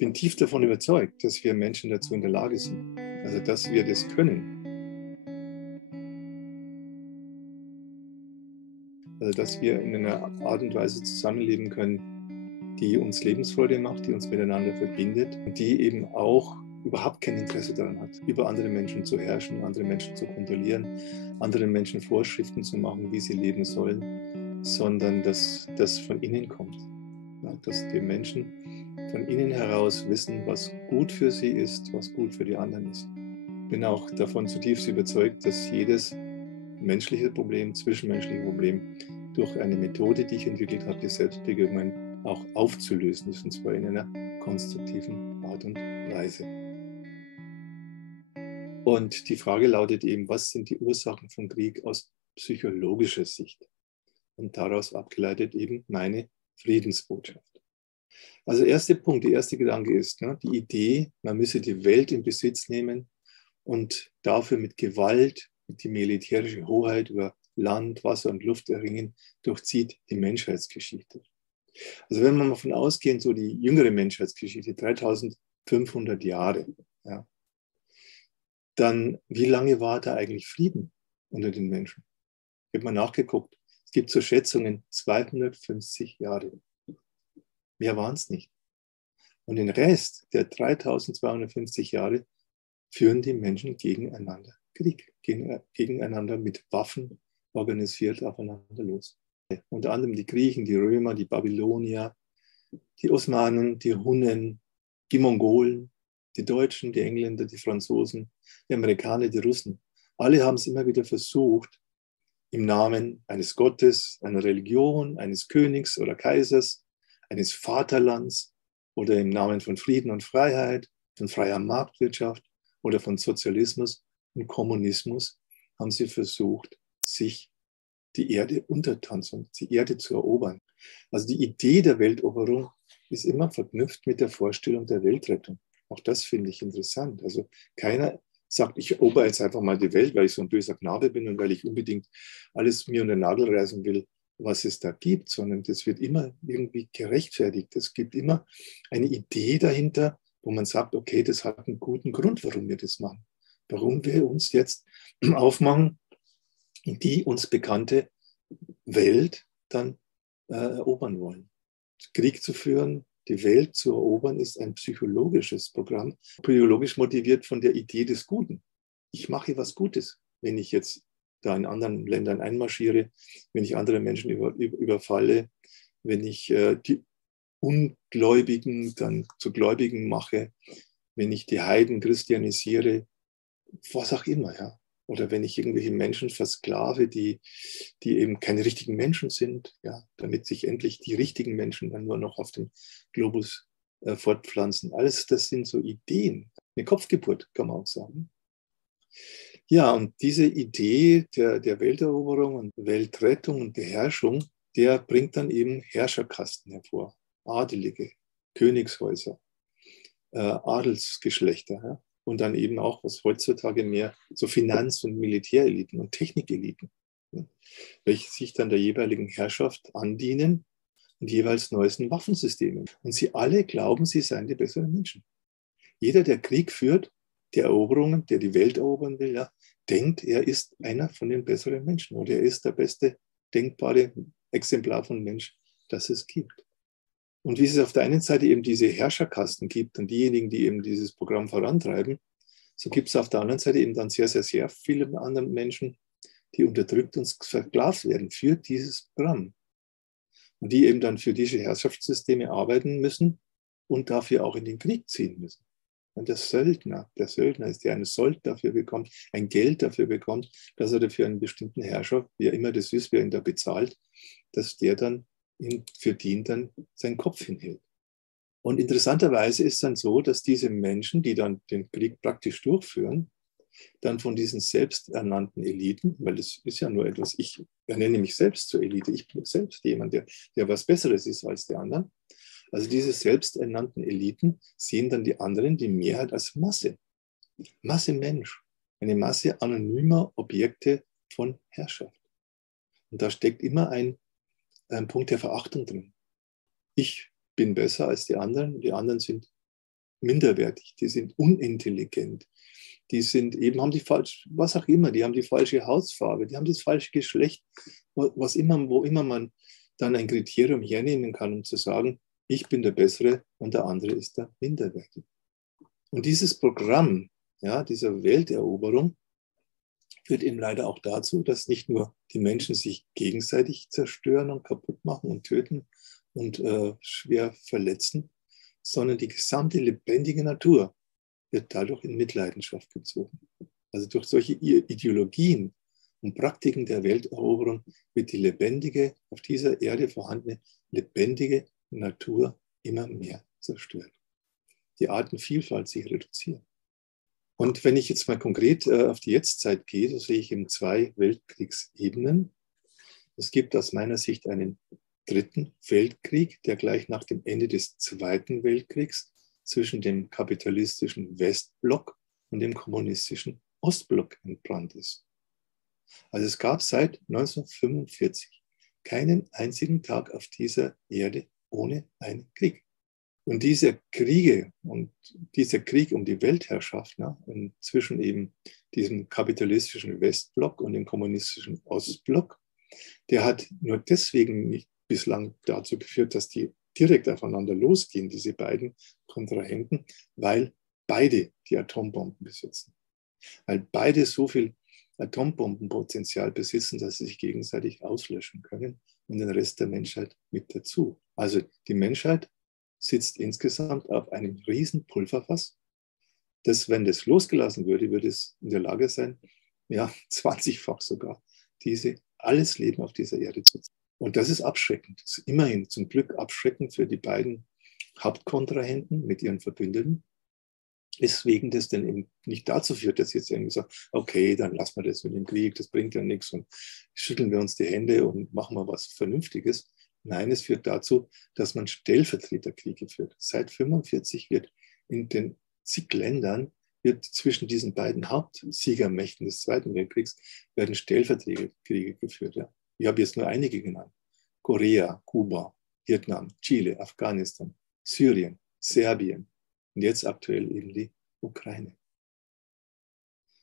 bin tief davon überzeugt, dass wir Menschen dazu in der Lage sind. Also, dass wir das können. Also, dass wir in einer Art und Weise zusammenleben können, die uns Lebensfreude macht, die uns miteinander verbindet und die eben auch überhaupt kein Interesse daran hat, über andere Menschen zu herrschen, andere Menschen zu kontrollieren, anderen Menschen Vorschriften zu machen, wie sie leben sollen, sondern dass das von innen kommt. Ja, dass die Menschen von innen heraus wissen, was gut für sie ist, was gut für die anderen ist. Ich bin auch davon zutiefst überzeugt, dass jedes menschliche Problem, zwischenmenschliche Problem durch eine Methode, die ich entwickelt habe, die Selbstbegabung auch aufzulösen ist, und zwar in einer konstruktiven Art und Weise. Und die Frage lautet eben, was sind die Ursachen von Krieg aus psychologischer Sicht? Und daraus abgeleitet eben meine Friedensbotschaft. Also der erste Gedanke ist, die Idee, man müsse die Welt in Besitz nehmen und dafür mit Gewalt die militärische Hoheit über Land, Wasser und Luft erringen, durchzieht die Menschheitsgeschichte. Also wenn wir mal davon ausgehen, so die jüngere Menschheitsgeschichte, 3500 Jahre, ja, dann wie lange war da eigentlich Frieden unter den Menschen? Ich habe mal nachgeguckt. Es gibt so Schätzungen 250 Jahre. Mehr waren es nicht. Und den Rest der 3250 Jahre führen die Menschen gegeneinander Krieg, gegeneinander mit Waffen organisiert aufeinander los. Unter anderem die Griechen, die Römer, die Babylonier, die Osmanen, die Hunnen, die Mongolen, die Deutschen, die Engländer, die Franzosen, die Amerikaner, die Russen. Alle haben es immer wieder versucht, im Namen eines Gottes, einer Religion, eines Königs oder Kaisers, eines Vaterlands oder im Namen von Frieden und Freiheit, von freier Marktwirtschaft oder von Sozialismus und Kommunismus haben sie versucht, sich die Erde untertan, die Erde zu erobern. Also die Idee der Welteroberung ist immer verknüpft mit der Vorstellung der Weltrettung. Auch das finde ich interessant. Also keiner sagt, ich erober jetzt einfach mal die Welt, weil ich so ein böser Knabe bin und weil ich unbedingt alles mir unter den Nagel reißen will, was es da gibt, sondern das wird immer irgendwie gerechtfertigt. Es gibt immer eine Idee dahinter, wo man sagt, okay, das hat einen guten Grund, warum wir das machen. Warum wir uns jetzt aufmachen, die uns bekannte Welt dann erobern wollen. Krieg zu führen, die Welt zu erobern, ist ein psychologisches Programm, psychologisch motiviert von der Idee des Guten. Ich mache was Gutes, wenn ich jetzt da in anderen Ländern einmarschiere, wenn ich andere Menschen überfalle, wenn ich die Ungläubigen dann zu Gläubigen mache, wenn ich die Heiden christianisiere, was auch immer, ja. Oder wenn ich irgendwelche Menschen versklave, die eben keine richtigen Menschen sind, ja, damit sich endlich die richtigen Menschen dann nur noch auf dem Globus fortpflanzen. Alles das sind so Ideen. Eine Kopfgeburt, kann man auch sagen. Ja, und diese Idee der Welteroberung und Weltrettung und Beherrschung, der bringt dann eben Herrscherkasten hervor. Adelige, Königshäuser, Adelsgeschlechter. Ja? Und dann eben auch, was heutzutage mehr so Finanz- und Militäreliten und Technikeliten, ja? Welche sich dann der jeweiligen Herrschaft andienen und jeweils neuesten Waffensystemen. Und sie alle glauben, sie seien die besseren Menschen. Jeder, der Krieg führt, der Eroberungen, der die Welt erobern will, ja, denkt, er ist einer von den besseren Menschen oder er ist der beste denkbare Exemplar von Mensch, das es gibt. Und wie es auf der einen Seite eben diese Herrscherkasten gibt und diejenigen, die eben dieses Programm vorantreiben, so gibt es auf der anderen Seite eben dann sehr, sehr, sehr viele andere Menschen, die unterdrückt und versklavt werden für dieses Programm. Und die eben dann für diese Herrschaftssysteme arbeiten müssen und dafür auch in den Krieg ziehen müssen. Und der Söldner ist, der einen Sold dafür bekommt, ein Geld dafür bekommt, dass er dafür einen bestimmten Herrscher, wie er immer das ist, wer ihn da bezahlt, dass der dann für den dann seinen Kopf hinhält. Und interessanterweise ist es dann so, dass diese Menschen, die dann den Krieg praktisch durchführen, dann von diesen selbsternannten Eliten, weil das ist ja nur etwas, ich ernenne mich selbst zur Elite, ich bin selbst jemand, der was Besseres ist als die anderen. Also diese selbsternannten Eliten sehen dann die anderen, die Mehrheit als Masse. Masse Mensch, eine Masse anonymer Objekte von Herrschaft. Und da steckt immer ein Punkt der Verachtung drin. Ich bin besser als die anderen sind minderwertig, die sind unintelligent, die sind eben, haben die falsch, was auch immer, die haben die falsche Hautfarbe, die haben das falsche Geschlecht, was immer, wo immer man dann ein Kriterium hernehmen kann, um zu sagen, ich bin der Bessere und der andere ist der Minderwertige. Und dieses Programm, ja, dieser Welteroberung, führt eben leider auch dazu, dass nicht nur die Menschen sich gegenseitig zerstören und kaputt machen und töten und schwer verletzen, sondern die gesamte lebendige Natur wird dadurch in Mitleidenschaft gezogen. Also durch solche Ideologien und Praktiken der Welteroberung wird die lebendige, auf dieser Erde vorhandene lebendige Natur immer mehr zerstört. Die Artenvielfalt sich reduziert. Und wenn ich jetzt mal konkret auf die Jetztzeit gehe, so sehe ich eben 2 Weltkriegsebenen. Es gibt aus meiner Sicht einen 3. Weltkrieg, der gleich nach dem Ende des 2. Weltkriegs zwischen dem kapitalistischen Westblock und dem kommunistischen Ostblock entbrannt ist. Also es gab seit 1945 keinen einzigen Tag auf dieser Erde ohne einen Krieg. Und diese Kriege und dieser Krieg um die Weltherrschaft, ne, zwischen eben diesem kapitalistischen Westblock und dem kommunistischen Ostblock, der hat nur deswegen nicht bislang dazu geführt, dass die direkt aufeinander losgehen, diese beiden Kontrahenten, weil beide die Atombomben besitzen. Weil beide so viel Atombombenpotenzial besitzen, dass sie sich gegenseitig auslöschen können und den Rest der Menschheit mit dazu. Also die Menschheit sitzt insgesamt auf einem riesen Pulverfass, das, wenn das losgelassen würde, würde es in der Lage sein, ja, 20-fach sogar, alles Leben auf dieser Erde zu ziehen. Und das ist abschreckend. Das ist immerhin zum Glück abschreckend für die beiden Hauptkontrahenten mit ihren Verbündeten. Weswegen das denn eben nicht dazu führt, dass jetzt irgendwie sagt, okay, dann lassen wir das mit dem Krieg, das bringt ja nichts und schütteln wir uns die Hände und machen wir was Vernünftiges. Nein, es führt dazu, dass man Stellvertreterkriege führt. Seit 1945 wird in den zig Ländern, wird zwischen diesen beiden Hauptsiegermächten des Zweiten Weltkriegs, werden Stellvertreterkriege geführt. Ja. Ich habe jetzt nur einige genannt. Korea, Kuba, Vietnam, Chile, Afghanistan, Syrien, Serbien und jetzt aktuell eben die Ukraine.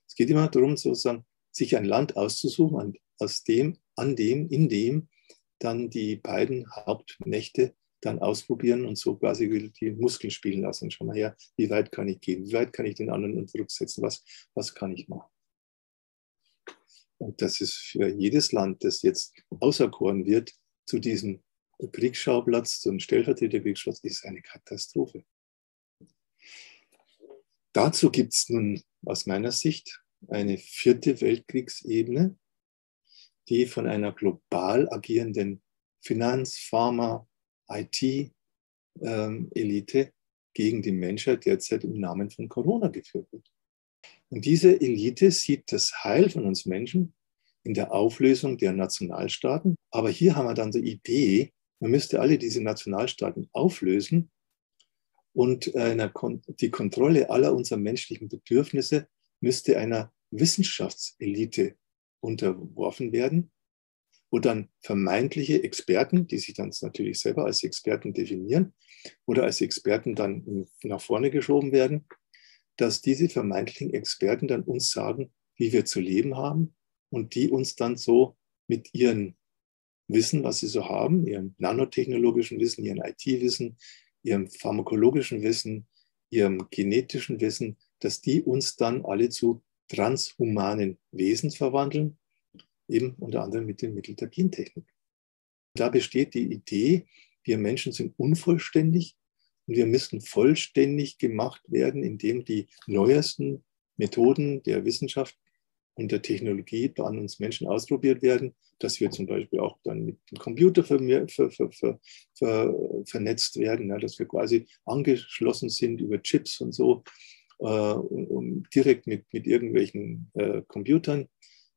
Es geht immer darum, sozusagen, sich ein Land auszusuchen, in dem dann die beiden Hauptmächte dann ausprobieren und so quasi die Muskeln spielen lassen. Schau mal her, wie weit kann ich gehen? Wie weit kann ich den anderen unter Druck setzen? Was kann ich machen? Und das ist für jedes Land, das jetzt auserkoren wird zu diesem Kriegsschauplatz, zum Stellvertreterkriegsschauplatz, ist eine Katastrophe. Dazu gibt es nun aus meiner Sicht eine 4. Weltkriegsebene, die von einer global agierenden Finanz-, Pharma-, IT-Elite gegen die Menschheit derzeit im Namen von Corona geführt wird. Und diese Elite sieht das Heil von uns Menschen in der Auflösung der Nationalstaaten. Aber hier haben wir dann die Idee, man müsste alle diese Nationalstaaten auflösen und die Kontrolle aller unserer menschlichen Bedürfnisse müsste einer Wissenschaftselite unterworfen werden, wo dann vermeintliche Experten, die sich dann natürlich selber als Experten definieren oder als Experten dann nach vorne geschoben werden, dass diese vermeintlichen Experten dann uns sagen, wie wir zu leben haben und die uns dann so mit ihrem Wissen, was sie so haben, ihrem nanotechnologischen Wissen, ihrem IT-Wissen, ihrem pharmakologischen Wissen, ihrem genetischen Wissen, dass die uns dann alle zu transhumanen Wesen verwandeln, eben unter anderem mit den Mitteln der Gentechnik. Da besteht die Idee, wir Menschen sind unvollständig und wir müssen vollständig gemacht werden, indem die neuesten Methoden der Wissenschaft und der Technologie an uns Menschen ausprobiert werden, dass wir zum Beispiel auch dann mit dem Computer vernetzt werden, ja, dass wir quasi angeschlossen sind über Chips und so, direkt mit irgendwelchen Computern,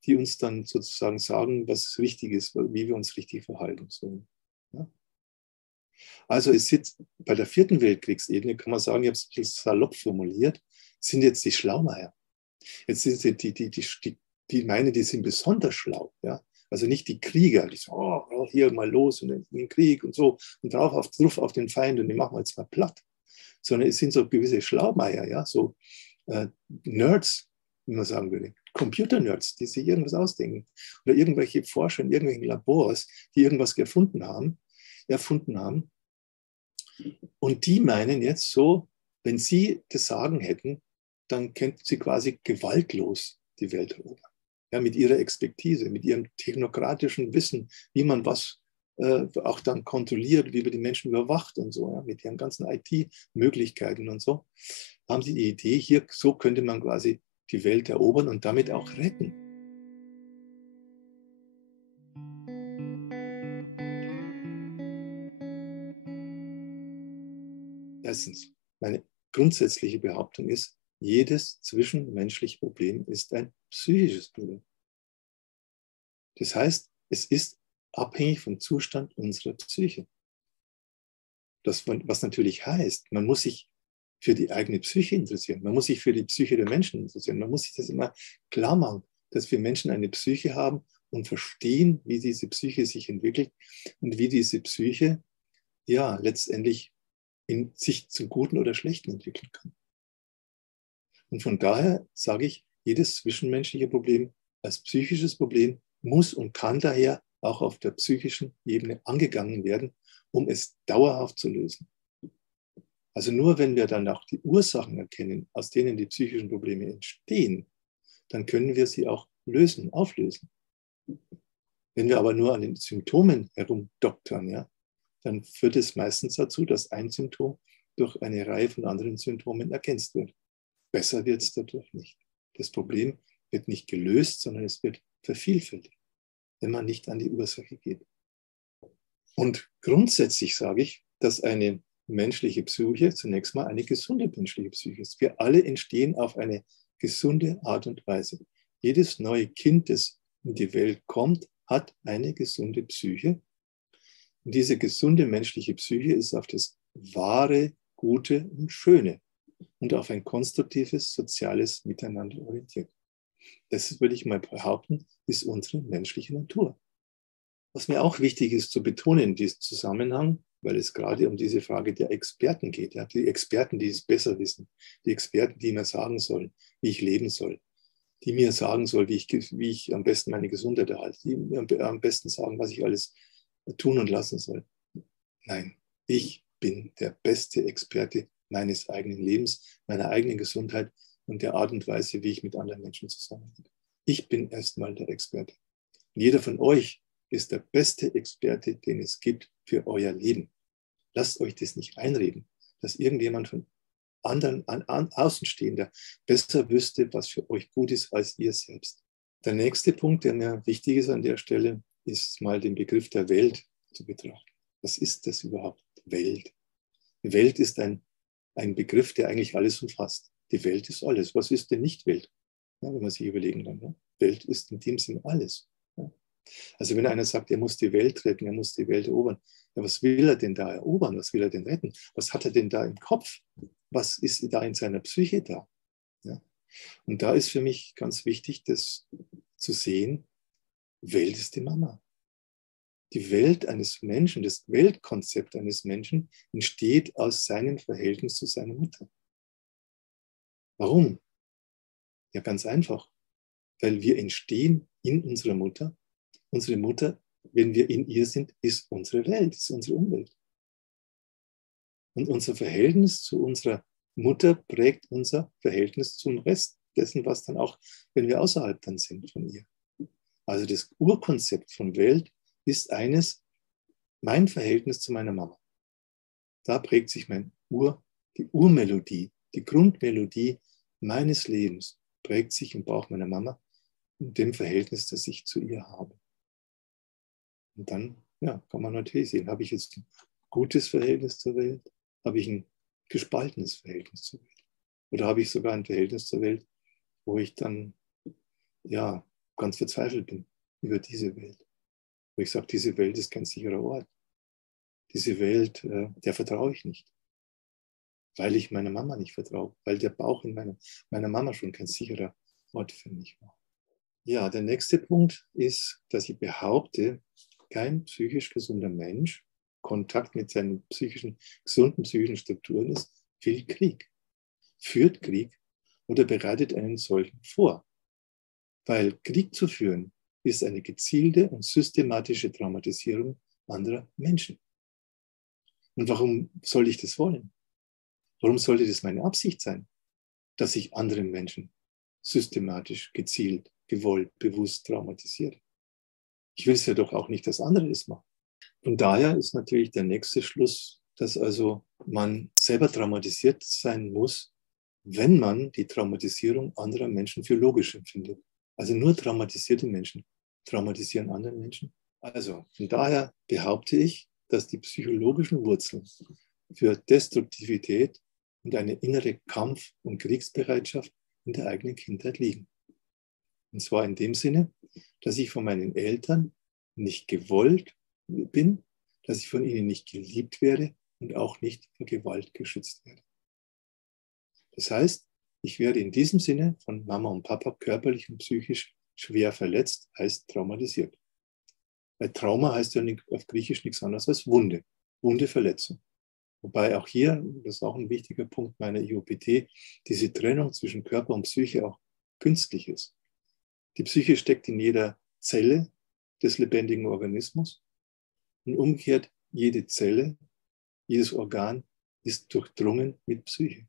die uns dann sozusagen sagen, was richtig ist, wie wir uns richtig verhalten sollen. Ja? Also es sitzt bei der 4. Weltkriegsebene, kann man sagen, ich habe es ein bisschen salopp formuliert, sind jetzt die Schlaumeier. Jetzt sind sie die meinen, die sind besonders schlau. Ja? Also nicht die Krieger, die sagen, oh, hier mal los und in den Krieg und so und drauf auf den Feind und den machen wir jetzt mal platt. sondern es sind so gewisse Schlaumeier, ja, so Nerds, wie man sagen würde, Computer-Nerds, die sich irgendwas ausdenken oder irgendwelche Forscher in irgendwelchen Labors, die irgendwas erfunden haben. Und die meinen jetzt so, wenn sie das Sagen hätten, dann könnten sie quasi gewaltlos die Welt erobern. Ja, mit ihrer Expertise, mit ihrem technokratischen Wissen, wie man was auch dann kontrolliert, wie man die Menschen überwacht und so, ja, mit ihren ganzen IT-Möglichkeiten und so, haben sie die Idee, hier so könnte man quasi die Welt erobern und damit auch retten. Erstens, meine grundsätzliche Behauptung ist, jedes zwischenmenschliche Problem ist ein psychisches Problem. Das heißt, es ist abhängig vom Zustand unserer Psyche. Das, was natürlich heißt, man muss sich für die eigene Psyche interessieren. Man muss sich für die Psyche der Menschen interessieren. Man muss sich das immer klar machen, dass wir Menschen eine Psyche haben und verstehen, wie diese Psyche sich entwickelt und wie diese Psyche ja letztendlich in sich zum Guten oder Schlechten entwickeln kann. Und von daher sage ich, jedes zwischenmenschliche Problem als psychisches Problem muss und kann daher auch auf der psychischen Ebene angegangen werden, um es dauerhaft zu lösen. Also nur wenn wir dann auch die Ursachen erkennen, aus denen die psychischen Probleme entstehen, dann können wir sie auch lösen, auflösen. Wenn wir aber nur an den Symptomen herumdoktern, ja, dann führt es meistens dazu, dass ein Symptom durch eine Reihe von anderen Symptomen ergänzt wird. Besser wird es dadurch nicht. Das Problem wird nicht gelöst, sondern es wird vervielfältigt, wenn man nicht an die Ursache geht. Und grundsätzlich sage ich, dass eine menschliche Psyche zunächst mal eine gesunde menschliche Psyche ist. Wir alle entstehen auf eine gesunde Art und Weise. Jedes neue Kind, das in die Welt kommt, hat eine gesunde Psyche. Und diese gesunde menschliche Psyche ist auf das Wahre, Gute und Schöne und auf ein konstruktives, soziales Miteinander orientiert. Das würde ich mal behaupten, ist unsere menschliche Natur. Was mir auch wichtig ist zu betonen in diesem Zusammenhang, weil es gerade um diese Frage der Experten geht, ja, die Experten, die es besser wissen, die Experten, die mir sagen sollen, wie ich leben soll, die mir sagen sollen, wie ich am besten meine Gesundheit erhalte, die mir am besten sagen, was ich alles tun und lassen soll. Nein, ich bin der beste Experte meines eigenen Lebens, meiner eigenen Gesundheit und der Art und Weise, wie ich mit anderen Menschen zusammenlebe. Ich bin erstmal der Experte. Und jeder von euch ist der beste Experte, den es gibt für euer Leben. Lasst euch das nicht einreden, dass irgendjemand von anderen, Außenstehender besser wüsste, was für euch gut ist, als ihr selbst. Der nächste Punkt, der mir wichtig ist an der Stelle, ist mal den Begriff der Welt zu betrachten. Was ist das überhaupt? Welt. Die Welt ist ein Begriff, der eigentlich alles umfasst. Die Welt ist alles. Was ist denn nicht Welt? Ja, wenn man sich überlegen kann. Ja? Welt ist in dem Sinn alles. Ja? Also wenn einer sagt, er muss die Welt retten, er muss die Welt erobern, ja, was will er denn da erobern? Was will er denn retten? Was hat er denn da im Kopf? Was ist da in seiner Psyche da? Ja? Und da ist für mich ganz wichtig, das zu sehen, Welt ist die Mama. Die Welt eines Menschen, das Weltkonzept eines Menschen entsteht aus seinem Verhältnis zu seiner Mutter. Warum? Ja, ganz einfach. Weil wir entstehen in unserer Mutter. Unsere Mutter, wenn wir in ihr sind, ist unsere Welt, ist unsere Umwelt. Und unser Verhältnis zu unserer Mutter prägt unser Verhältnis zum Rest dessen, was dann auch, wenn wir außerhalb dann sind von ihr. Also das Urkonzept von Welt ist mein Verhältnis zu meiner Mama. Da prägt sich die Urmelodie, die Grundmelodie meines Lebens, prägt sich im Bauch meiner Mama in dem Verhältnis, das ich zu ihr habe. Und dann ja, kann man natürlich sehen, habe ich jetzt ein gutes Verhältnis zur Welt, habe ich ein gespaltenes Verhältnis zur Welt. Oder habe ich sogar ein Verhältnis zur Welt, wo ich dann ja, ganz verzweifelt bin über diese Welt. Wo ich sage, diese Welt ist kein sicherer Ort. Diese Welt, der vertraue ich nicht. Weil ich meiner Mama nicht vertraue. Weil der Bauch in meiner Mama schon kein sicherer Ort für mich war. Ja, der nächste Punkt ist, dass ich behaupte, kein psychisch gesunder Mensch Kontakt mit seinen gesunden psychischen Strukturen ist, will Krieg, führt Krieg oder bereitet einen solchen vor. Weil Krieg zu führen ist eine gezielte und systematische Traumatisierung anderer Menschen. Und warum soll ich das wollen? Warum sollte das meine Absicht sein, dass ich andere Menschen systematisch, gezielt, gewollt, bewusst traumatisiere? Ich will es ja doch auch nicht, dass andere das machen. Von daher ist natürlich der nächste Schluss, dass also man selber traumatisiert sein muss, wenn man die Traumatisierung anderer Menschen für logisch empfindet. Also nur traumatisierte Menschen traumatisieren andere Menschen. Also von daher behaupte ich, dass die psychologischen Wurzeln für Destruktivität und eine innere Kampf- und Kriegsbereitschaft in der eigenen Kindheit liegen. Und zwar in dem Sinne, dass ich von meinen Eltern nicht gewollt bin, dass ich von ihnen nicht geliebt werde und auch nicht vor Gewalt geschützt werde. Das heißt, ich werde in diesem Sinne von Mama und Papa körperlich und psychisch schwer verletzt, heißt traumatisiert. Weil Trauma heißt ja auf Griechisch nichts anderes als Wunde, Wundeverletzung. Wobei auch hier, das ist auch ein wichtiger Punkt meiner IOPT, diese Trennung zwischen Körper und Psyche auch künstlich ist. Die Psyche steckt in jeder Zelle des lebendigen Organismus und umgekehrt jede Zelle, jedes Organ ist durchdrungen mit Psyche.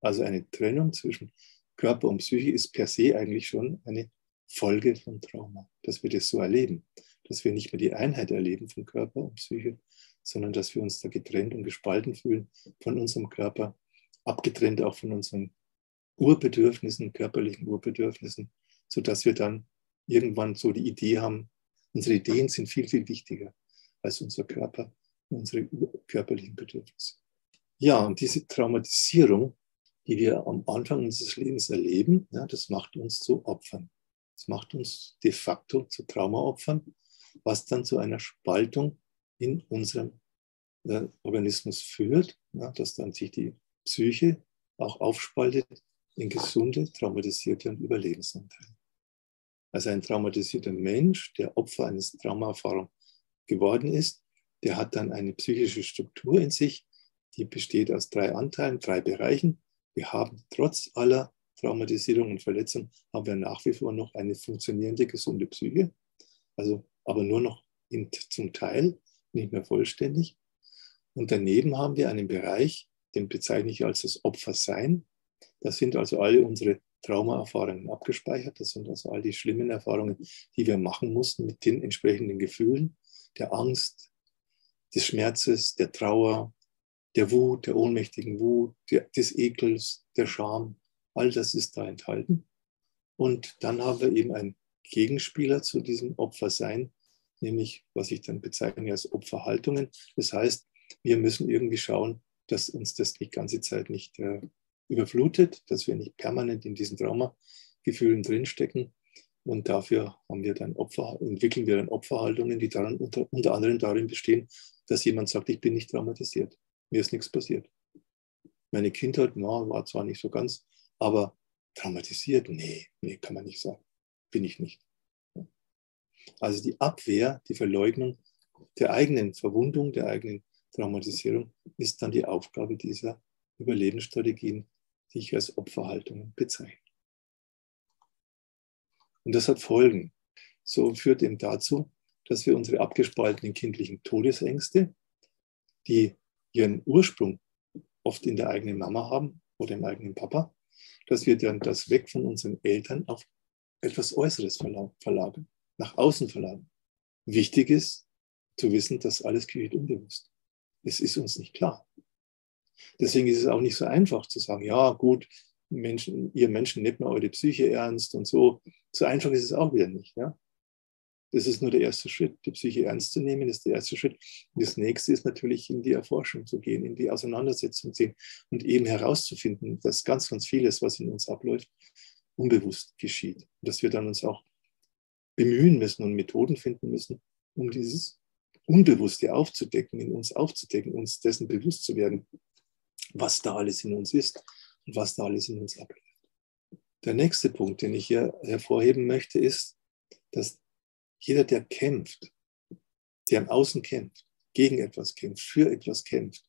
Also eine Trennung zwischen Körper und Psyche ist per se eigentlich schon eine Folge von Trauma, dass wir das so erleben, dass wir nicht mehr die Einheit erleben von Körper und Psyche, sondern dass wir uns da getrennt und gespalten fühlen von unserem Körper, abgetrennt auch von unseren Urbedürfnissen, körperlichen Urbedürfnissen, sodass wir dann irgendwann so die Idee haben, unsere Ideen sind viel, viel wichtiger als unser Körper und unsere körperlichen Bedürfnisse. Ja, und diese Traumatisierung, die wir am Anfang unseres Lebens erleben, ja, das macht uns zu Opfern. Das macht uns de facto zu Traumaopfern, was dann zu einer Spaltung in unserem Organismus führt, ja, dass dann sich die Psyche auch aufspaltet in gesunde, traumatisierte und Überlebensanteile. Also ein traumatisierter Mensch, der Opfer eines Traumaerfahrung geworden ist, der hat dann eine psychische Struktur in sich, die besteht aus 3 Anteilen, 3 Bereichen. Wir haben trotz aller Traumatisierung und Verletzung, haben wir nach wie vor noch eine funktionierende, gesunde Psyche, also aber nur noch zum Teil, nicht mehr vollständig. Und daneben haben wir einen Bereich, den bezeichne ich als das Opfersein. Da sind also alle unsere Traumaerfahrungen abgespeichert. Das sind also all die schlimmen Erfahrungen, die wir machen mussten mit den entsprechenden Gefühlen, der Angst, des Schmerzes, der Trauer, der Wut, der ohnmächtigen Wut, des Ekels, der Scham. All das ist da enthalten. Und dann haben wir eben einen Gegenspieler zu diesem Opfersein, nämlich was ich dann bezeichne als Opferhaltungen. Das heißt, wir müssen irgendwie schauen, dass uns das die ganze Zeit nicht überflutet, dass wir nicht permanent in diesen Traumagefühlen drinstecken. Und dafür entwickeln wir dann Opferhaltungen, die daran, unter anderem darin bestehen, dass jemand sagt, ich bin nicht traumatisiert, mir ist nichts passiert. Meine Kindheit war zwar nicht so ganz, aber traumatisiert, nee, kann man nicht sagen, bin ich nicht. Also die Abwehr, die Verleugnung der eigenen Verwundung, der eigenen Traumatisierung ist dann die Aufgabe dieser Überlebensstrategien, die ich als Opferhaltungen bezeichne. Und das hat Folgen. So führt eben dazu, dass wir unsere abgespaltenen kindlichen Todesängste, die ihren Ursprung oft in der eigenen Mama haben oder im eigenen Papa, dass wir dann das weg von unseren Eltern auf etwas Äußeres verlagern, nach außen verlagern. Wichtig ist zu wissen, dass alles geschieht unbewusst. Es ist uns nicht klar. Deswegen ist es auch nicht so einfach zu sagen, ja gut, ihr Menschen nehmt mal eure Psyche ernst und so. So einfach ist es auch wieder nicht. Ja? Das ist nur der erste Schritt. Die Psyche ernst zu nehmen, ist der erste Schritt. Und das nächste ist natürlich, in die Erforschung zu gehen, in die Auseinandersetzung zu gehen und eben herauszufinden, dass ganz, ganz vieles, was in uns abläuft, unbewusst geschieht. Und dass wir dann uns auch bemühen müssen und Methoden finden müssen, um dieses Unbewusste aufzudecken, in uns aufzudecken, uns dessen bewusst zu werden, was da alles in uns ist und was da alles in uns abläuft. Der nächste Punkt, den ich hier hervorheben möchte, ist, dass jeder, der kämpft, der im Außen kämpft, gegen etwas kämpft, für etwas kämpft,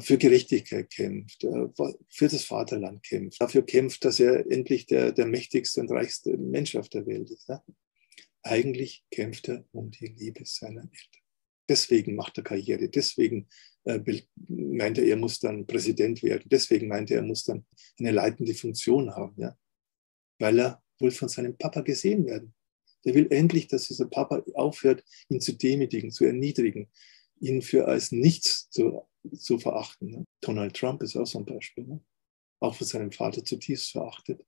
für Gerechtigkeit kämpft, für das Vaterland kämpft, dafür kämpft, dass er endlich der mächtigste und reichste Mensch auf der Welt ist. Ja? Eigentlich kämpft er um die Liebe seiner Eltern. Deswegen macht er Karriere, deswegen meint er muss dann Präsident werden, deswegen meint er muss dann eine leitende Funktion haben, ja? Weil er will von seinem Papa gesehen werden. Der will endlich, dass dieser Papa aufhört, ihn zu demütigen, zu erniedrigen, ihn für als nichts zu verachten. Ne? Donald Trump ist auch so ein Beispiel. Ne? Auch von seinem Vater zutiefst verachtet.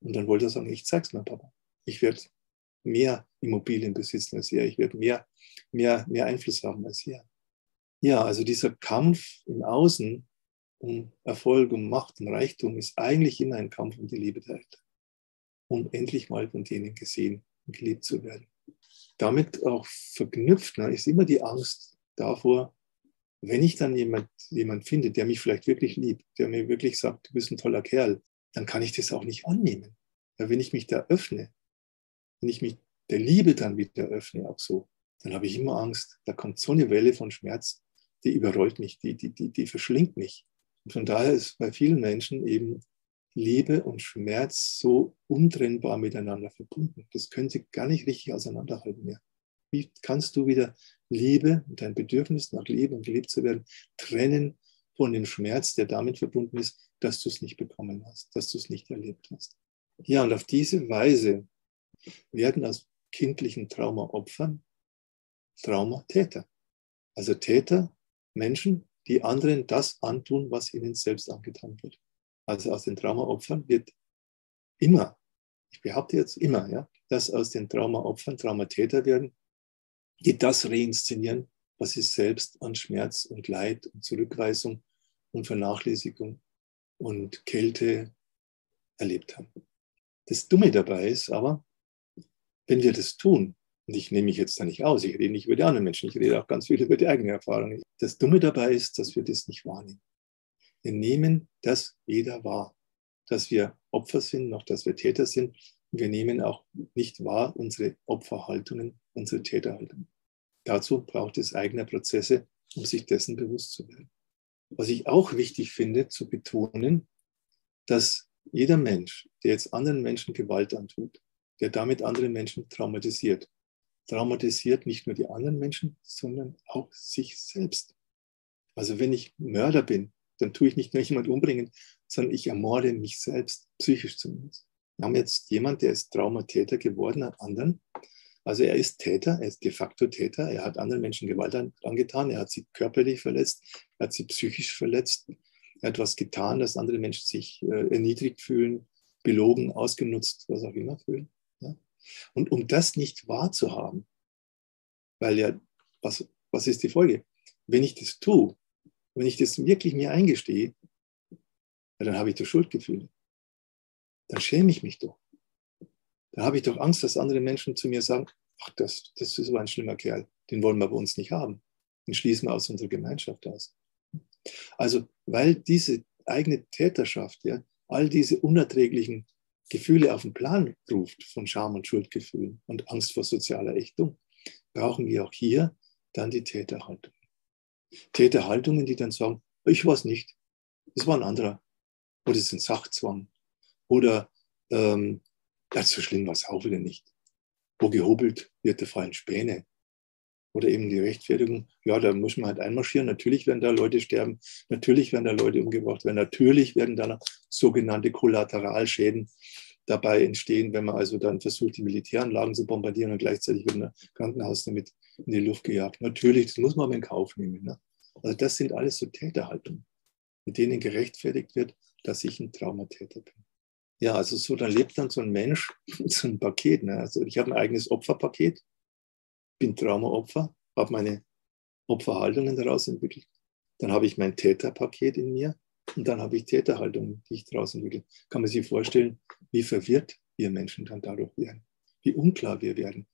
Und dann wollte er sagen, ich zeig's meinem Papa. Ich werde mehr Immobilien besitzen als er. Ich werde mehr Einfluss haben als er. Ja, also dieser Kampf im Außen um Erfolg, um Macht, um Reichtum ist eigentlich immer ein Kampf um die Liebe der Eltern. Um endlich mal von denen gesehen und geliebt zu werden. Damit auch verknüpft ist immer die Angst davor, wenn ich dann jemand finde, der mich vielleicht wirklich liebt, der mir wirklich sagt, du bist ein toller Kerl, dann kann ich das auch nicht annehmen. Weil wenn ich mich da öffne, wenn ich mich der Liebe dann wieder öffne, auch so, dann habe ich immer Angst, da kommt so eine Welle von Schmerz, die überrollt mich, die verschlingt mich. Und von daher ist bei vielen Menschen eben Liebe und Schmerz so untrennbar miteinander verbunden. Das können sie gar nicht richtig auseinanderhalten mehr. Wie kannst du wieder Liebe und dein Bedürfnis nach Liebe und geliebt zu werden trennen von dem Schmerz, der damit verbunden ist, dass du es nicht bekommen hast, dass du es nicht erlebt hast? Ja, und auf diese Weise werden aus kindlichen Traumaopfern Traumatäter. Also Täter, Menschen, die anderen das antun, was ihnen selbst angetan wird. Also aus den Traumaopfern wird immer, ich behaupte jetzt immer, ja, dass aus den Traumaopfern Traumatäter werden, die das reinszenieren, was sie selbst an Schmerz und Leid und Zurückweisung und Vernachlässigung und Kälte erlebt haben. Das Dumme dabei ist aber, wenn wir das tun, und ich nehme mich jetzt da nicht aus, ich rede nicht über die anderen Menschen, ich rede auch ganz viel über die eigene Erfahrung. Das Dumme dabei ist, dass wir das nicht wahrnehmen. Wir nehmen das weder wahr, dass wir Opfer sind, noch dass wir Täter sind. Und wir nehmen auch nicht wahr unsere Opferhaltungen, unsere Täterhaltungen. Dazu braucht es eigene Prozesse, um sich dessen bewusst zu werden. Was ich auch wichtig finde, zu betonen, dass jeder Mensch, der jetzt anderen Menschen Gewalt antut, der damit andere Menschen traumatisiert nicht nur die anderen Menschen, sondern auch sich selbst. Also wenn ich Mörder bin, dann tue ich nicht nur jemanden umbringen, sondern ich ermorde mich selbst, psychisch zumindest. Wir haben jetzt jemanden, der ist Traumatäter geworden an anderen. Also er ist Täter, er ist de facto Täter, er hat anderen Menschen Gewalt angetan, er hat sie körperlich verletzt, er hat sie psychisch verletzt, er hat was getan, dass andere Menschen sich erniedrigt fühlen, belogen, ausgenutzt, was auch immer fühlen. Ja? Und um das nicht wahrzuhaben, weil ja, was ist die Folge? Wenn ich das tue, wenn ich das wirklich mir eingestehe, ja, dann habe ich doch Schuldgefühle. Dann schäme ich mich doch. Da habe ich doch Angst, dass andere Menschen zu mir sagen, ach, das ist so ein schlimmer Kerl, den wollen wir bei uns nicht haben. Den schließen wir aus unserer Gemeinschaft aus. Also, weil diese eigene Täterschaft, ja, all diese unerträglichen Gefühle auf den Plan ruft von Scham und Schuldgefühlen und Angst vor sozialer Ächtung, brauchen wir auch hier dann die Täterhaltung. Täterhaltungen, die dann sagen, ich war es nicht, das war ein anderer. Oder es ist ein Sachzwang. Oder so schlimm war es auch wieder nicht. Wo gehobelt wird, da fallen Späne. Oder eben die Rechtfertigung, ja, da muss man halt einmarschieren. Natürlich werden da Leute sterben, natürlich werden da Leute umgebracht werden, natürlich werden da sogenannte Kollateralschäden dabei entstehen, wenn man also dann versucht, die Militäranlagen zu bombardieren und gleichzeitig wird ein Krankenhaus damit in die Luft gejagt. Natürlich, das muss man aber in Kauf nehmen. Ne? Also das sind alles so Täterhaltungen, mit denen gerechtfertigt wird, dass ich ein Traumatäter bin. Ja, also so, dann lebt dann so ein Mensch so ein Paket. Ne? Also ich habe ein eigenes Opferpaket, bin Traumaopfer, habe meine Opferhaltungen daraus entwickelt. Dann habe ich mein Täterpaket in mir und dann habe ich Täterhaltungen, die ich daraus entwickle. Kann man sich vorstellen, wie verwirrt wir Menschen dann dadurch werden, wie unklar wir werden,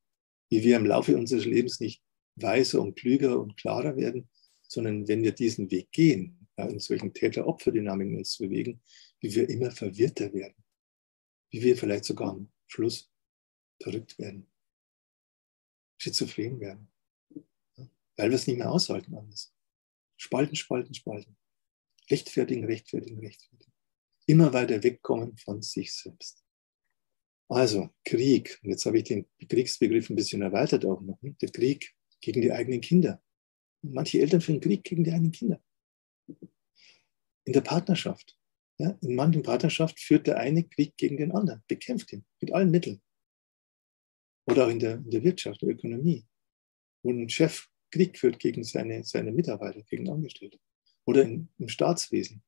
wie wir im Laufe unseres Lebens nicht weiser und klüger und klarer werden, sondern wenn wir diesen Weg gehen, ja, in solchen Täter-Opfer-Dynamiken uns bewegen, wie wir immer verwirrter werden, wie wir vielleicht sogar am Schluss verrückt werden, schizophren werden, ja, weil wir es nicht mehr aushalten anders. Spalten, spalten, spalten. Rechtfertigen, rechtfertigen, rechtfertigen. Immer weiter wegkommen von sich selbst. Also Krieg, und jetzt habe ich den Kriegsbegriff ein bisschen erweitert auch noch, der Krieg gegen die eigenen Kinder. Manche Eltern führen Krieg gegen die eigenen Kinder. In der Partnerschaft. Ja, in manchen Partnerschaft führt der eine Krieg gegen den anderen, bekämpft ihn mit allen Mitteln. Oder auch in der Wirtschaft, der Ökonomie, wo ein Chef Krieg führt gegen seine Mitarbeiter, gegen Angestellte. Oder im Staatswesen,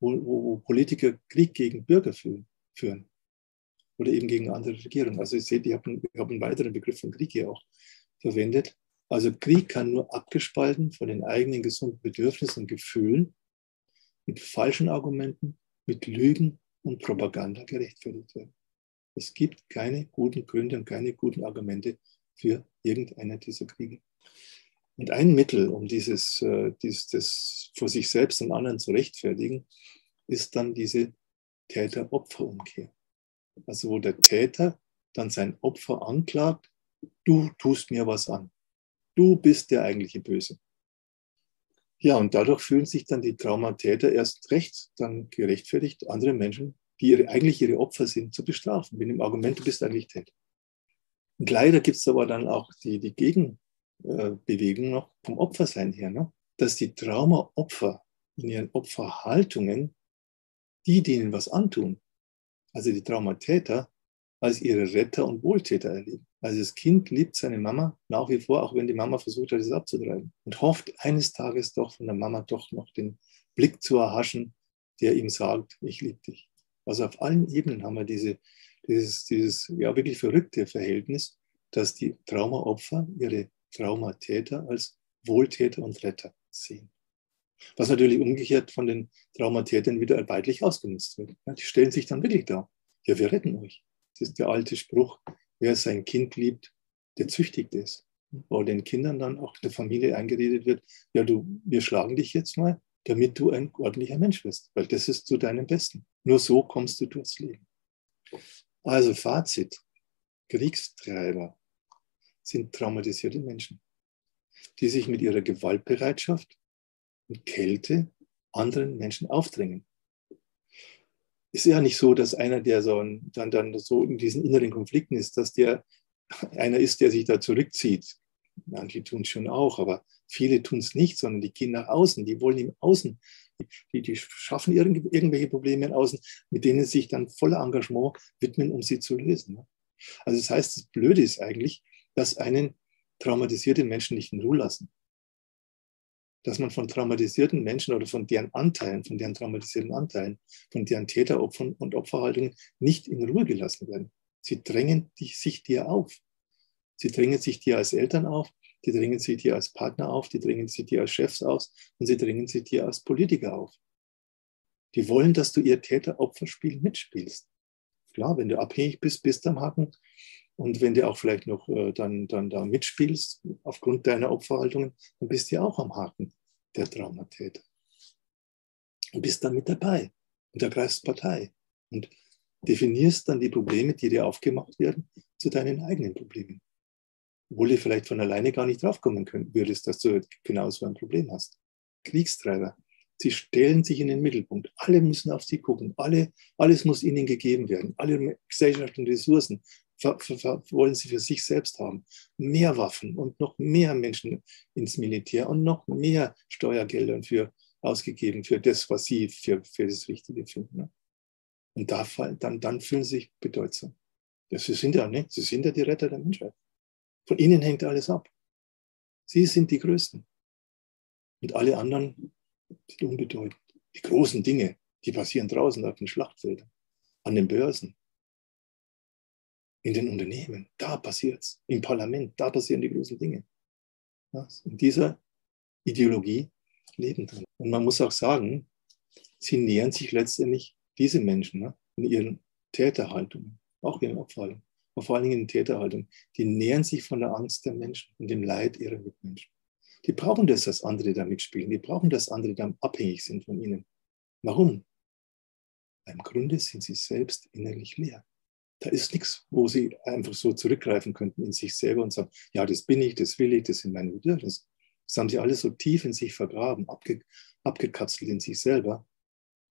wo Politiker Krieg gegen Bürger führen. Oder eben gegen andere Regierungen. Also ihr seht, ich habe einen weiteren Begriff von Krieg hier auch verwendet. Also Krieg kann nur abgespalten von den eigenen gesunden Bedürfnissen und Gefühlen mit falschen Argumenten, mit Lügen und Propaganda gerechtfertigt werden. Es gibt keine guten Gründe und keine guten Argumente für irgendeiner dieser Kriege. Und ein Mittel, um das vor sich selbst und anderen zu rechtfertigen, ist dann diese Täter-Opfer-Umkehr. Also wo der Täter dann sein Opfer anklagt, du tust mir was an. Du bist der eigentliche Böse. Ja, und dadurch fühlen sich dann die Traumatäter erst recht dann gerechtfertigt, andere Menschen, die eigentlich ihre Opfer sind, zu bestrafen. Mit dem Argument, du bist eigentlich Täter. Und leider gibt es aber dann auch die Gegenbewegung noch vom Opfersein her, ne? Dass die Traumaopfer in ihren Opferhaltungen denen was antun, also die Traumatäter, als ihre Retter und Wohltäter erleben. Also das Kind liebt seine Mama nach wie vor, auch wenn die Mama versucht hat, es abzutreiben. Und hofft eines Tages doch von der Mama doch noch den Blick zu erhaschen, der ihm sagt, ich liebe dich. Also auf allen Ebenen haben wir dieses ja wirklich verrückte Verhältnis, dass die Traumaopfer ihre Traumatäter als Wohltäter und Retter sehen. Was natürlich umgekehrt von den Traumatätern wieder weitlich ausgenutzt wird. Ja, die stellen sich dann wirklich dar. Ja, wir retten euch. Das ist der alte Spruch, wer sein Kind liebt, der züchtigt es. Wo den Kindern dann auch der Familie eingeredet wird, ja, wir schlagen dich jetzt mal, damit du ein ordentlicher Mensch wirst, weil das ist zu deinem Besten. Nur so kommst du durchs Leben. Also Fazit, Kriegstreiber sind traumatisierte Menschen, die sich mit ihrer Gewaltbereitschaft und Kälte anderen Menschen aufdrängen. Ist ja nicht so, dass einer, der dann so in diesen inneren Konflikten ist, dass der einer ist, der sich da zurückzieht. Manche tun es schon auch, aber viele tun es nicht, sondern die gehen nach außen, die wollen im Außen, die schaffen irgendwelche Probleme im Außen, mit denen sie sich dann voller Engagement widmen, um sie zu lösen. Also das heißt, das Blöde ist eigentlich, dass einen traumatisierte Menschen nicht in Ruhe lassen. Dass man von traumatisierten Menschen oder von deren Anteilen, von deren traumatisierten Anteilen, von deren Täteropfern und Opferhaltungen nicht in Ruhe gelassen werden. Sie drängen sich dir auf. Sie drängen sich dir als Eltern auf, die drängen sich dir als Partner auf, die drängen sich dir als Chefs aus und sie drängen sich dir als Politiker auf. Die wollen, dass du ihr Täter-Opfer-Spiel mitspielst. Klar, wenn du abhängig bist, bist du am Haken. Und wenn du auch vielleicht noch dann da mitspielst, aufgrund deiner Opferhaltungen, dann bist du auch am Haken der Traumatäter. Und bist dann mit dabei und ergreifst Partei und definierst dann die Probleme, die dir aufgemacht werden, zu deinen eigenen Problemen. Obwohl du vielleicht von alleine gar nicht draufkommen würdest, dass du genau so ein Problem hast. Kriegstreiber, sie stellen sich in den Mittelpunkt. Alle müssen auf sie gucken. Alles muss ihnen gegeben werden. Alle gesellschaftlichen Ressourcen wollen sie für sich selbst haben. Mehr Waffen und noch mehr Menschen ins Militär und noch mehr Steuergelder ausgegeben für das, was sie für das Richtige finden. Und dann fühlen sie sich bedeutsam. Sie sind ja die Retter der Menschheit. Von ihnen hängt alles ab. Sie sind die Größten. Und alle anderen sind unbedeutend. Die großen Dinge, die passieren draußen auf den Schlachtfeldern, an den Börsen, in den Unternehmen. Da passiert es. Im Parlament, da passieren die großen Dinge. Ja, in dieser Ideologie leben drin. Und man muss auch sagen, sie nähern sich letztendlich, diese Menschen, in ihren Täterhaltungen, auch ihren Opferhaltungen, aber vor allen Dingen in Täterhaltung, die nähern sich von der Angst der Menschen und dem Leid ihrer Mitmenschen. Die brauchen das, dass andere da mitspielen. Die brauchen, dass andere dann abhängig sind von ihnen. Warum? Im Grunde sind sie selbst innerlich leer. Da ist nichts, wo sie einfach so zurückgreifen könnten in sich selber und sagen, ja, das bin ich, das will ich, das sind meine Bedürfnisse. Das haben sie alle so tief in sich vergraben, abgekapselt in sich selber.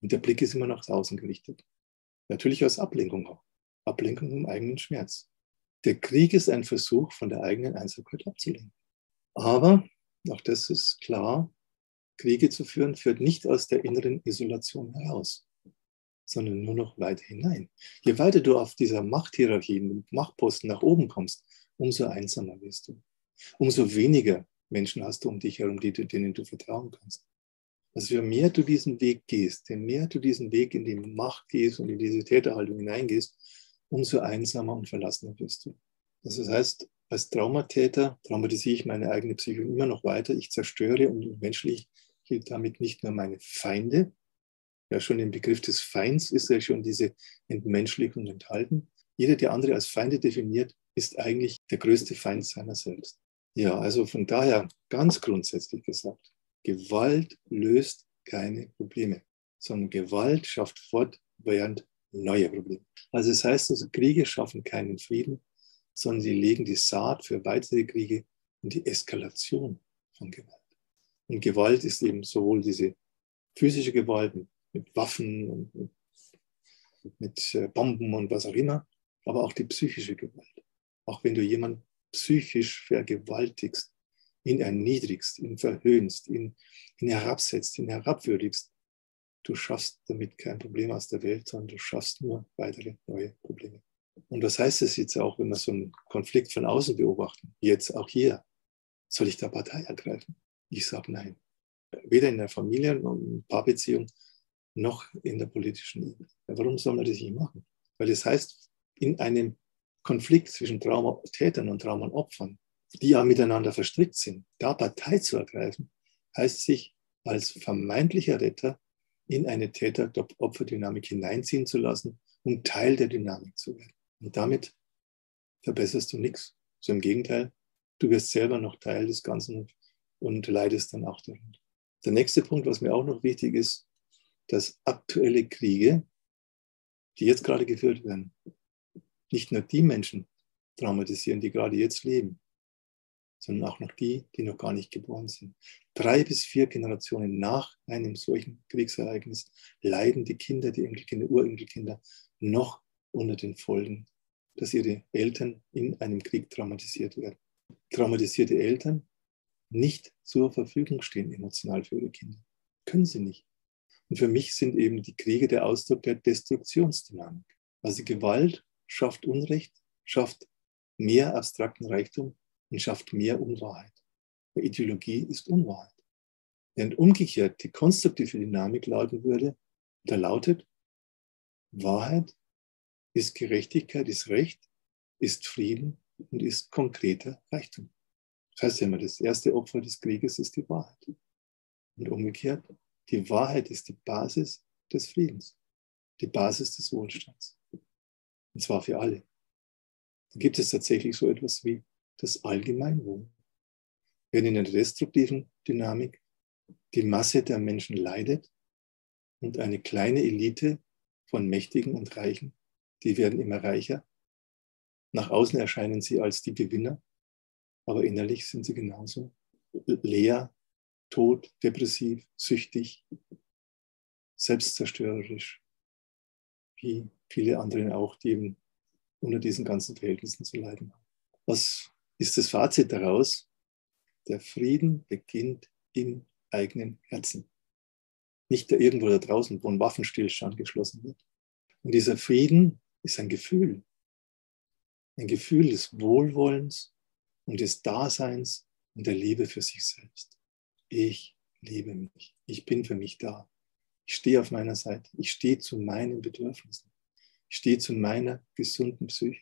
Und der Blick ist immer nach außen gerichtet. Natürlich als Ablenkung auch. Ablenkung vom eigenen Schmerz. Der Krieg ist ein Versuch, von der eigenen Einsamkeit abzulenken. Aber, auch das ist klar, Kriege zu führen, führt nicht aus der inneren Isolation heraus, sondern nur noch weiter hinein. Je weiter du auf dieser Machthierarchie, im Machtposten nach oben kommst, umso einsamer wirst du. Umso weniger Menschen hast du um dich herum, denen du vertrauen kannst. Also je mehr du diesen Weg gehst, je mehr du diesen Weg in die Macht gehst und in diese Täterhaltung hineingehst, umso einsamer und verlassener wirst du. Das heißt, als Traumatäter traumatisiere ich meine eigene Psyche immer noch weiter. Ich zerstöre und menschlich gilt damit nicht nur meine Feinde. Ja, schon im Begriff des Feinds ist ja schon diese Entmenschlichung enthalten. Jeder, der andere als Feinde definiert, ist eigentlich der größte Feind seiner selbst. Ja, also von daher ganz grundsätzlich gesagt, Gewalt löst keine Probleme, sondern Gewalt schafft fortwährend neue Probleme. Also das heißt, also Kriege schaffen keinen Frieden, sondern sie legen die Saat für weitere Kriege und die Eskalation von Gewalt. Und Gewalt ist eben sowohl diese physische Gewalt mit Waffen und mit Bomben und was auch immer, aber auch die psychische Gewalt. Auch wenn du jemanden psychisch vergewaltigst, ihn erniedrigst, ihn verhöhnst, ihn herabsetzt, ihn herabwürdigst, du schaffst damit kein Problem aus der Welt, sondern du schaffst nur weitere neue Probleme. Und was heißt das jetzt auch, wenn wir so einen Konflikt von außen beobachten? Jetzt auch hier. Soll ich da Partei ergreifen? Ich sage nein. Weder in der Familien- und Paarbeziehung noch in der politischen Ebene. Ja, warum soll man das nicht machen? Weil das heißt, in einem Konflikt zwischen Traumatätern und Traumaopfern, die ja miteinander verstrickt sind, da Partei zu ergreifen, heißt sich als vermeintlicher Retter in eine Täter-Opfer-Dynamik hineinziehen zu lassen, um Teil der Dynamik zu werden. Und damit verbesserst du nichts. So im Gegenteil, du wirst selber noch Teil des Ganzen und leidest dann auch darunter. Der nächste Punkt, was mir auch noch wichtig ist, dass aktuelle Kriege, die jetzt gerade geführt werden, nicht nur die Menschen traumatisieren, die gerade jetzt leben, sondern auch noch die, die noch gar nicht geboren sind. 3 bis 4 Generationen nach einem solchen Kriegsereignis leiden die Kinder, die Enkelkinder, Urenkelkinder noch unter den Folgen, dass ihre Eltern in einem Krieg traumatisiert werden. Traumatisierte Eltern nicht zur Verfügung stehen emotional für ihre Kinder. Können sie nicht. Und für mich sind eben die Kriege der Ausdruck der Destruktionsdynamik. Also Gewalt schafft Unrecht, schafft mehr abstrakten Reichtum und schafft mehr Unwahrheit. Weil Ideologie ist Unwahrheit. Während umgekehrt die konstruktive Dynamik lauten würde, da lautet, Wahrheit ist Gerechtigkeit, ist Recht, ist Frieden und ist konkreter Reichtum. Das heißt ja immer, das erste Opfer des Krieges ist die Wahrheit. Und umgekehrt, die Wahrheit ist die Basis des Friedens, die Basis des Wohlstands. Und zwar für alle. Da gibt es tatsächlich so etwas wie das Allgemeinwohl. Wenn in der destruktiven Dynamik die Masse der Menschen leidet und eine kleine Elite von Mächtigen und Reichen, die werden immer reicher. Nach außen erscheinen sie als die Gewinner, aber innerlich sind sie genauso leer, tot, depressiv, süchtig, selbstzerstörerisch, wie viele andere auch, die eben unter diesen ganzen Verhältnissen zu leiden haben. Was ist das Fazit daraus? Der Frieden beginnt im eigenen Herzen. Nicht irgendwo da draußen, wo ein Waffenstillstand geschlossen wird. Und dieser Frieden ist ein Gefühl des Wohlwollens und des Daseins und der Liebe für sich selbst. Ich liebe mich. Ich bin für mich da. Ich stehe auf meiner Seite. Ich stehe zu meinen Bedürfnissen. Ich stehe zu meiner gesunden Psyche.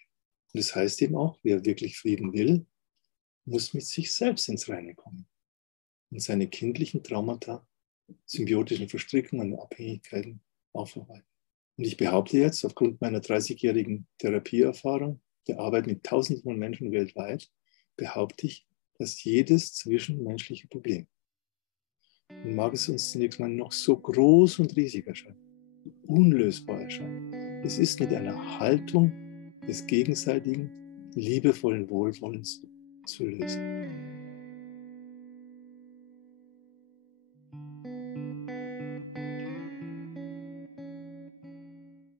Und das heißt eben auch, wer wirklich Frieden will, muss mit sich selbst ins Reine kommen und seine kindlichen Traumata, symbiotischen Verstrickungen und Abhängigkeiten aufarbeiten. Und ich behaupte jetzt, aufgrund meiner 30-jährigen Therapieerfahrung, der Arbeit mit Tausenden von Menschen weltweit, behaupte ich, dass jedes zwischenmenschliche Problem, und mag es uns zunächst mal noch so groß und riesig erscheinen, unlösbar erscheint. Es ist mit einer Haltung des gegenseitigen, liebevollen Wohlwollens zu lösen.